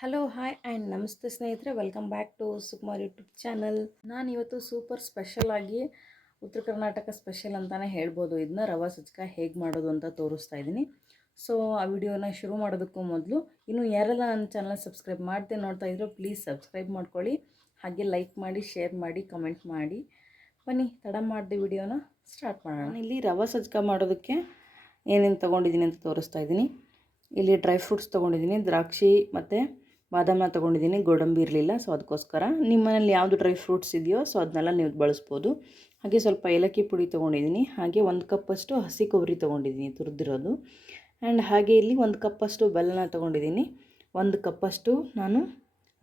Hello hi and ನಮಸ್ತೆ ಸ್ನೇಹಿತರೆ, welcome back to Sukumar YouTube channel. ನಾನು ಇವತ್ತು ಸೂಪರ್ ಸ್ಪೆಷಲ್ ಆಗಿ ಉತ್ತರ ಕರ್ನಾಟಕ ಸ್ಪೆಷಲ್ ಅಂತಲೇ ಹೇಳ್ಬೋದು. ಇದನ್ನ ರವೆ ಸಜ್ಜಕ ಹೇಗೆ ಮಾಡೋದು ಅಂತ ತೋರಿಸ್ತಾ ಇದ್ದೀನಿ. ಸೊ ಆ ವಿಡಿಯೋನ ಶುರು ಮಾಡೋದಕ್ಕೂ ಮೊದಲು ಇನ್ನೂ ಯಾರೆಲ್ಲ ನನ್ನ ಚಾನಲ್ ಸಬ್ಸ್ಕ್ರೈಬ್ ಮಾಡದೆ ನೋಡ್ತಾ ಇದ್ರು ಪ್ಲೀಸ್ ಸಬ್ಸ್ಕ್ರೈಬ್ ಮಾಡ್ಕೊಳ್ಳಿ. ಹಾಗೆ ಲೈಕ್ ಮಾಡಿ, ಶೇರ್ ಮಾಡಿ, ಕಮೆಂಟ್ ಮಾಡಿ. ಬನ್ನಿ ತಡ ಮಾಡಿದೆ ವಿಡಿಯೋನ ಸ್ಟಾರ್ಟ್ ಮಾಡೋಣ. ಇಲ್ಲಿ ರವೆ ಸಜ್ಜಕ ಮಾಡೋದಕ್ಕೆ ಏನೇನು ತೊಗೊಂಡಿದ್ದೀನಿ ಅಂತ ತೋರಿಸ್ತಾ ಇದ್ದೀನಿ. ಇಲ್ಲಿ ಡ್ರೈ ಫ್ರೂಟ್ಸ್ ತೊಗೊಂಡಿದ್ದೀನಿ, ದ್ರಾಕ್ಷಿ ಮತ್ತು ಬಾದಾಮಿ ತೊಗೊಂಡಿದ್ದೀನಿ. ಗೋಡಂಬಿ ಇರಲಿಲ್ಲ, ಸೊ ಅದಕ್ಕೋಸ್ಕರ ನಿಮ್ಮ ಮನೇಲಿ ಯಾವುದು ಡ್ರೈ ಫ್ರೂಟ್ಸ್ ಇದೆಯೋ ಸೊ ಅದನ್ನೆಲ್ಲ ನೀವು ಬಳಸ್ಬೋದು. ಹಾಗೆ ಸ್ವಲ್ಪ ಏಲಕ್ಕಿ ಪುಡಿ ತೊಗೊಂಡಿದ್ದೀನಿ. ಹಾಗೆ 1 ಕಪ್ಪಷ್ಟು ಹಸಿ ಕೊಬ್ಬರಿ ತೊಗೊಂಡಿದ್ದೀನಿ, ತುರಿದಿರೋದು. ಆ್ಯಂಡ್ ಹಾಗೆ ಇಲ್ಲಿ 1 ಕಪ್ಪಷ್ಟು ಬೆಲ್ಲನ ತೊಗೊಂಡಿದ್ದೀನಿ. 1 ಕಪ್ಪಷ್ಟು ನಾನು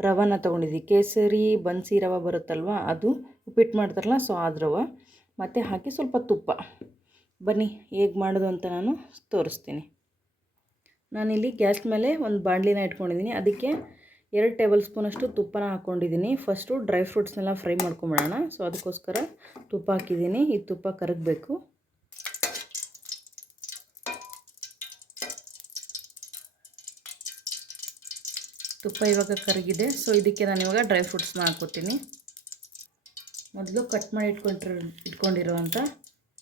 ರವೆನ ತೊಗೊಂಡಿದ್ದೀನಿ. ಕೇಸರಿ ಬನ್ಸಿ ರವೆ ಬರುತ್ತಲ್ವ, ಅದು ಉಪ್ಪಿಟ್ಟು ಮಾಡ್ತಾರಲ್ಲ, ಸೊ ಅದು ರವೆ. ಮತ್ತು ಹಾಗೆ ಸ್ವಲ್ಪ ತುಪ್ಪ. ಬನ್ನಿ ಹೇಗೆ ಮಾಡೋದು ಅಂತ ನಾನು ತೋರಿಸ್ತೀನಿ. ನಾನಿಲ್ಲಿ ಗ್ಯಾಸ್ ಮೇಲೆ ಒಂದು ಬಾಣಲಿನ ಇಟ್ಕೊಂಡಿದ್ದೀನಿ. ಅದಕ್ಕೆ 2 ಟೇಬಲ್ ಸ್ಪೂನಷ್ಟು ತುಪ್ಪನ ಹಾಕ್ಕೊಂಡಿದ್ದೀನಿ. ಫಸ್ಟು ಡ್ರೈ ಫ್ರೂಟ್ಸ್ನೆಲ್ಲ ಫ್ರೈ ಮಾಡ್ಕೊಂಬಿಡೋಣ. ಸೊ ಅದಕ್ಕೋಸ್ಕರ ತುಪ್ಪ ಹಾಕಿದ್ದೀನಿ. ಈ ತುಪ್ಪ ಕರಗಬೇಕು. ತುಪ್ಪ ಇವಾಗ ಕರಗಿದೆ. ಸೊ ಇದಕ್ಕೆ ನಾನು ಇವಾಗ ಡ್ರೈ ಫ್ರೂಟ್ಸ್ನ ಹಾಕ್ಕೋತೀನಿ. ಮೊದಲು ಕಟ್ ಮಾಡಿ ಇಟ್ಕೊಂಡಿರೋವಂಥ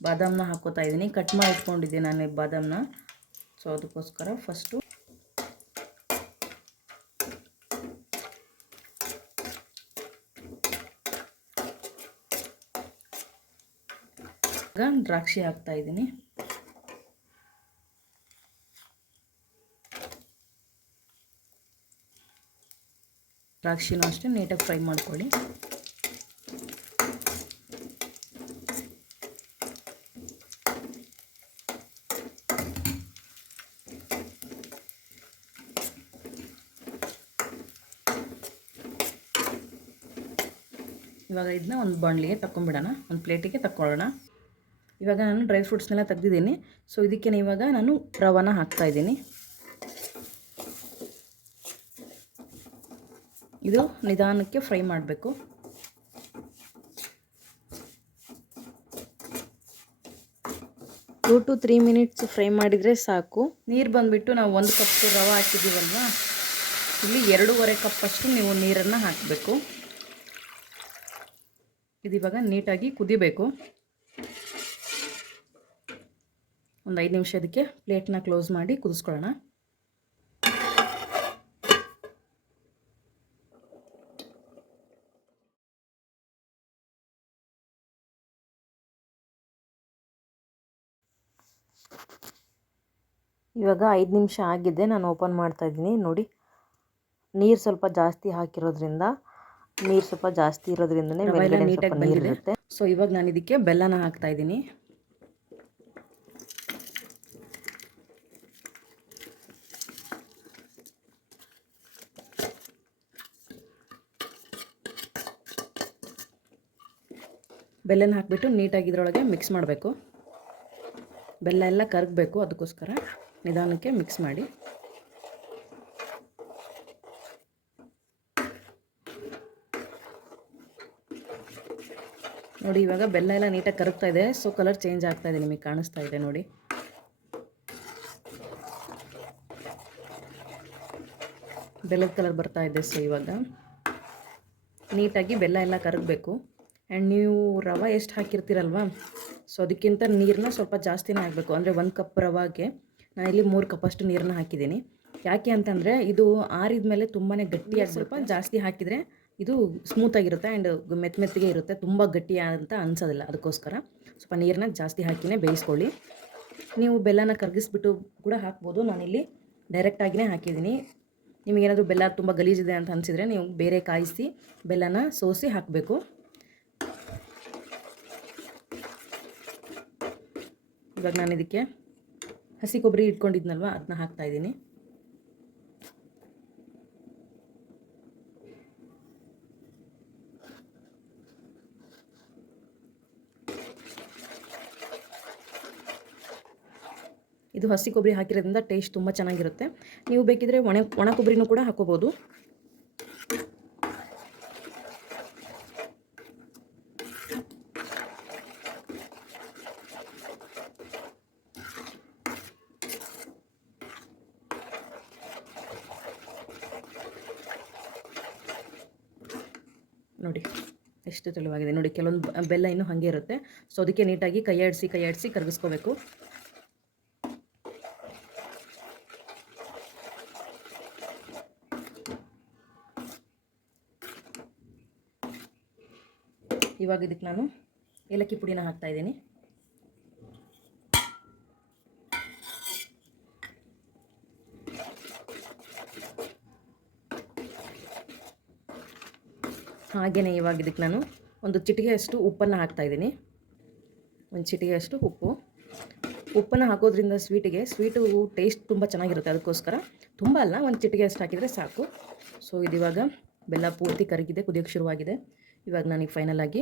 ಬಾದಾಮನ್ನ ಹಾಕ್ಕೋತಾ ಇದ್ದೀನಿ. ಕಟ್ ಮಾಡಿ ಇಟ್ಕೊಂಡಿದ್ದೆ ನಾನು ಈ ಬಾದಾಮನ್ನ. ಸೊ ಅದಕ್ಕೋಸ್ಕರ ಫಸ್ಟು ದ್ರಾಕ್ಷಿ ಹಾಕ್ತಾ ಇದ್ದೀನಿ. ದ್ರಾಕ್ಷಿನೂ ಅಷ್ಟೇ ನೀಟಾಗಿ ಫ್ರೈ ಮಾಡ್ಕೊಳ್ಳಿ. ಇವಾಗ ಇದನ್ನ ಒಂದು ಬಾಣಲಿಗೆ ತಗೊಂಡ್ಬಿಡೋಣ, ಒಂದು ಪ್ಲೇಟಿಗೆ ತಗೊಳ್ಳೋಣ. ಇವಾಗ ನಾನು ಡ್ರೈ ಫ್ರೂಟ್ಸ್ನೆಲ್ಲ ತೆಗೆದಿದ್ದೀನಿ. ಸೊ ಇದಕ್ಕೆ ಇವಾಗ ನಾನು ರವೆನ ಹಾಕ್ತಾಯಿದ್ದೀನಿ. ಇದು ನಿಧಾನಕ್ಕೆ ಫ್ರೈ ಮಾಡಬೇಕು. ಟೂ ಟು 3 ಮಿನಿಟ್ಸ್ ಫ್ರೈ ಮಾಡಿದರೆ ಸಾಕು. ನೀರು ಬಂದುಬಿಟ್ಟು ನಾವು 1 ಕಪ್ ರವೆ ಹಾಕಿದ್ದೀವಲ್ವ, ಇಲ್ಲಿ 2.5 ಕಪ್ಪಷ್ಟು ನೀವು ನೀರನ್ನು ಹಾಕಬೇಕು. ಇದು ಇವಾಗ ನೀಟಾಗಿ ಕುದಿಬೇಕು. ಒಂದು 5 ನಿಮಿಷ ಇದಕ್ಕೆ ಪ್ಲೇಟ್ನ ಕ್ಲೋಸ್ ಮಾಡಿ ಕುದಿಸ್ಕೊಳ್ಳೋಣ. ಇವಾಗ 5 ನಿಮಿಷ ಆಗಿದೆ. ನಾನು ಓಪನ್ ಮಾಡ್ತಾ ಇದ್ದೀನಿ. ನೋಡಿ, ನೀರು ಸ್ವಲ್ಪ ಜಾಸ್ತಿ ಹಾಕಿರೋದ್ರಿಂದ, ನೀರು ಸ್ವಲ್ಪ ಜಾಸ್ತಿ ಇರೋದ್ರಿಂದನೇ ಮೇಲ್ಗಡೆ ಸ್ವಲ್ಪ ನೀರು ಇರುತ್ತೆ. ಸೊ ಇವಾಗ ನಾನು ಇದಕ್ಕೆ ಬೆಲ್ಲನ ಹಾಕ್ತಾ ಇದ್ದೀನಿ. ಬೆಲ್ಲನ ಹಾಕಿಬಿಟ್ಟು ನೀಟಾಗಿ ಇದರೊಳಗೆ ಮಿಕ್ಸ್ ಮಾಡಬೇಕು. ಬೆಲ್ಲ ಎಲ್ಲ ಕರಗಬೇಕು, ಅದಕ್ಕೋಸ್ಕರ ನಿಧಾನಕ್ಕೆ ಮಿಕ್ಸ್ ಮಾಡಿ. ನೋಡಿ, ಇವಾಗ ಬೆಲ್ಲ ಎಲ್ಲ ನೀಟಾಗಿ ಕರಗ್ತಾ ಇದೆ. ಸೊ ಕಲರ್ ಚೇಂಜ್ ಆಗ್ತಾ ಇದೆ, ನಿಮಗೆ ಕಾಣಿಸ್ತಾ ಇದೆ ನೋಡಿ. ಬೆಲ್ಲದ ಕಲರ್ ಬರ್ತಾ ಇದೆ. ಸೊ ಇವಾಗ ನೀಟಾಗಿ ಬೆಲ್ಲ ಎಲ್ಲ ಕರಗಬೇಕು. ಆ್ಯಂಡ್ ನೀವು ರವೆ ಎಷ್ಟು ಹಾಕಿರ್ತೀರಲ್ವ, ಸೊ ಅದಕ್ಕಿಂತ ನೀರನ್ನ ಸ್ವಲ್ಪ ಜಾಸ್ತಿನೇ ಹಾಕಬೇಕು. ಅಂದರೆ 1 ಕಪ್ ರವೆಗೆ ನಾನಿಲ್ಲಿ 3 ಕಪ್ಪಷ್ಟು ನೀರನ್ನ ಹಾಕಿದ್ದೀನಿ. ಯಾಕೆ ಅಂತಂದರೆ ಇದು ಆರಿದ ಮೇಲೆ ತುಂಬಾ ಗಟ್ಟಿಯಾಗಿ, ಸ್ವಲ್ಪ ಜಾಸ್ತಿ ಹಾಕಿದರೆ ಇದು ಸ್ಮೂತಾಗಿರುತ್ತೆ ಆ್ಯಂಡ್ ಮೆತ್ತಗೆ ಇರುತ್ತೆ. ತುಂಬ ಗಟ್ಟಿ ಅಂತ ಅನಿಸೋದಿಲ್ಲ. ಅದಕ್ಕೋಸ್ಕರ ಸ್ವಲ್ಪ ನೀರನ್ನ ಜಾಸ್ತಿ ಹಾಕಿನೇ ಬೇಯಿಸ್ಕೊಳ್ಳಿ. ನೀವು ಬೆಲ್ಲನ ಕರಗಿಸ್ಬಿಟ್ಟು ಕೂಡ ಹಾಕ್ಬೋದು. ನಾನಿಲ್ಲಿ ಡೈರೆಕ್ಟಾಗಿಯೇ ಹಾಕಿದ್ದೀನಿ. ನಿಮಗೇನಾದರೂ ಬೆಲ್ಲ ತುಂಬ ಗಲೀಜಿದೆ ಅಂತ ಅನಿಸಿದರೆ ನೀವು ಬೇರೆ ಕಾಯಿಸಿ ಬೆಲ್ಲನ ಸೋಸಿ ಹಾಕಬೇಕು. ಇವಾಗ ನಾನು ಇದಕ್ಕೆ ಹಸಿ ಕೊಬ್ಬರಿ ಇಟ್ಕೊಂಡಿದ್ನಲ್ವ, ಅದನ್ನ ಹಾಕ್ತಾಯಿದ್ದೀನಿ. ಇದು ಹಸಿ ಕೊಬ್ಬರಿ ಹಾಕಿರೋದ್ರಿಂದ ಟೇಸ್ಟ್ ತುಂಬ ಚೆನ್ನಾಗಿರುತ್ತೆ. ನೀವು ಬೇಕಿದ್ರೆ ಒಣ ಕೊಬ್ಬರಿನೂ ಕೂಡ ಹಾಕೋಬೋದು. ನೋಡಿ ಎಷ್ಟು ತೆಳುವಾಗಿದೆ ನೋಡಿ. ಕೆಲವೊಂದು ಬೆಲ್ಲ ಇನ್ನೂ ಹಾಗೆ ಇರುತ್ತೆ. ಸೊ ಅದಕ್ಕೆ ನೀಟಾಗಿ ಕೈ ಆಡಿಸಿ ಕರಗಿಸ್ಕೋಬೇಕು. ಇವಾಗ ಇದಕ್ಕೆ ನಾನು ಏಲಕ್ಕಿ ಪುಡಿನ ಹಾಕ್ತಾಯಿದ್ದೀನಿ. ಹಾಗೆಯೇ ಇವಾಗ ಇದಕ್ಕೆ ನಾನು ಒಂದು ಚಿಟಿಗೆಯಷ್ಟು ಉಪ್ಪನ್ನು ಹಾಕ್ತಾಯಿದ್ದೀನಿ. ಒಂದು ಚಿಟಿಗೆಯಷ್ಟು ಉಪ್ಪನ್ನು ಹಾಕೋದ್ರಿಂದ ಸ್ವೀಟು ಟೇಸ್ಟ್ ತುಂಬ ಚೆನ್ನಾಗಿರುತ್ತೆ. ಅದಕ್ಕೋಸ್ಕರ ತುಂಬ ಅಲ್ಲ, ಒಂದು ಚಿಟಿಗೆಯಷ್ಟು ಹಾಕಿದರೆ ಸಾಕು. ಸೊ ಇದಿವಾಗ ಬೆಲ್ಲ ಪೂರ್ತಿ ಕರಗಿದೆ, ಕುದಿಯೋಕ್ಕೆ ಶುರುವಾಗಿದೆ. ಇವಾಗ ನನಗೆ ಫೈನಲಾಗಿ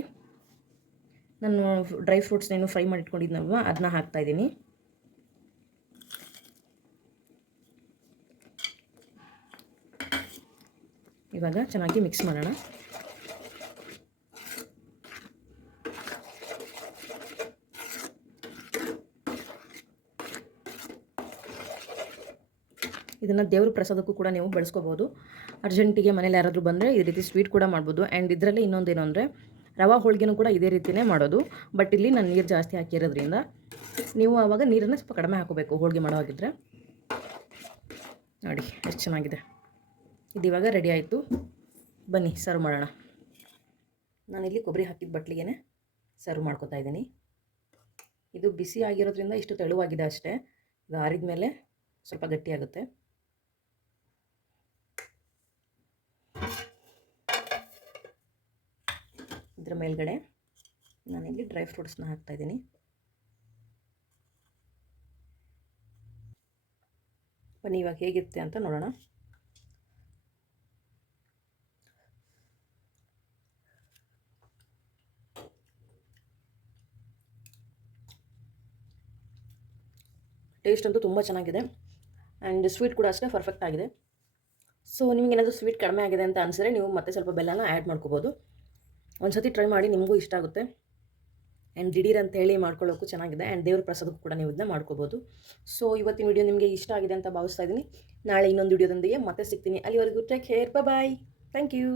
ನಾನು ಡ್ರೈ ಫ್ರೂಟ್ಸ್ನೇನು ಫ್ರೈ ಮಾಡಿಟ್ಕೊಂಡಿದ್ನಲ್ವ ಅದನ್ನ ಹಾಕ್ತಾಯಿದ್ದೀನಿ. ಇವಾಗ ಚೆನ್ನಾಗಿ ಮಿಕ್ಸ್ ಮಾಡೋಣ. ಇದನ್ನು ದೇವ್ರ ಪ್ರಸಾದಕ್ಕೂ ಕೂಡ ನೀವು ಬಳಸ್ಕೋಬೋದು. ಅರ್ಜೆಂಟಿಗೆ ಮನೇಲಿ ಯಾರಾದರೂ ಬಂದರೆ ಈ ರೀತಿ ಸ್ವೀಟ್ ಕೂಡ ಮಾಡ್ಬೋದು. ಆ್ಯಂಡ್ ಇದರಲ್ಲಿ ಇನ್ನೊಂದೇನು ಅಂದರೆ ರವಾ ಹೋಳಿಗೆನೂ ಕೂಡ ಇದೇ ರೀತಿಯೇ ಮಾಡೋದು. ಬಟ್ ಇಲ್ಲಿ ನಾನು ನೀರು ಜಾಸ್ತಿ ಹಾಕಿರೋದ್ರಿಂದ ನೀವು ಆವಾಗ ನೀರನ್ನು ಸ್ವಲ್ಪ ಕಡಿಮೆ ಹಾಕೋಬೇಕು ಹೋಳಿಗೆ ಮಾಡೋವಾಗಿದ್ದರೆ. ನೋಡಿ ಎಷ್ಟು ಚೆನ್ನಾಗಿದೆ. ಇದು ಇವಾಗ ರೆಡಿ ಆಯಿತು. ಬನ್ನಿ ಸರ್ವ್ ಮಾಡೋಣ. ನಾನಿಲ್ಲಿ ಕೊಬ್ಬರಿ ಹಾಕಿದ ಬಟ್ಲಿಗೆ ಸರ್ವ್ ಮಾಡ್ಕೊತಾ ಇದ್ದೀನಿ. ಇದು ಬಿಸಿ ಆಗಿರೋದ್ರಿಂದ ಇಷ್ಟು ತೆಳುವಾಗಿದೆ ಅಷ್ಟೇ. ಇದು ಆರಿದ ಮೇಲೆ ಸ್ವಲ್ಪ ಗಟ್ಟಿಯಾಗುತ್ತೆ. ಇದರ ಮೇಲ್ಗಡೆ ನಾನಿಲ್ಲಿ ಡ್ರೈ ಫ್ರೂಟ್ಸ್ನ ಹಾಕ್ತಾಯಿದ್ದೀನಿ. ಬನ್ನಿ ಇವಾಗ ಹೇಗಿರುತ್ತೆ ಅಂತ ನೋಡೋಣ. ಟೇಸ್ಟ್ ಅಂತೂ ತುಂಬ ಚೆನ್ನಾಗಿದೆ. ಆ್ಯಂಡ್ ಸ್ವೀಟ್ ಕೂಡ ಅಷ್ಟೇ ಪರ್ಫೆಕ್ಟ್ ಆಗಿದೆ. ಸೊ ನಿಮಗೇನಾದರೂ ಸ್ವೀಟ್ ಕಡಿಮೆ ಆಗಿದೆ ಅಂತ ಅನಿಸಿದ್ರೆ ನೀವು ಮತ್ತೆ ಸ್ವಲ್ಪ ಬೆಲ್ಲನ ಆ್ಯಡ್ ಮಾಡ್ಕೋಬೋದು. ಒಂದು ಸತಿ ಟ್ರೈ ಮಾಡಿ, ನಿಮಗೂ ಇಷ್ಟ ಆಗುತ್ತೆ. ಆ್ಯಂಡ್ ದಿಢೀರ್ ಅಂತ ಹೇಳಿ ಮಾಡ್ಕೊಳ್ಳೋಕ್ಕೂ ಚೆನ್ನಾಗಿದೆ. ಆ್ಯಂಡ್ ದೇವ್ರ ಪ್ರಸಾದಕ್ಕೂ ಕೂಡ ನೀವು ಇದನ್ನ ಮಾಡ್ಕೋಬೋದು. ಸೊ ಇವತ್ತಿನ ವಿಡಿಯೋ ನಿಮಗೆ ಇಷ್ಟ ಆಗಿದೆ ಅಂತ ಭಾವಿಸ್ತಾ ಇದ್ದೀನಿ. ನಾಳೆ ಇನ್ನೊಂದು ವಿಡಿಯೋದೊಂದಿಗೆ ಮತ್ತೆ ಸಿಗ್ತೀನಿ. ಅಲ್ಲಿವರೆಗೂ take care, bye. Thank you.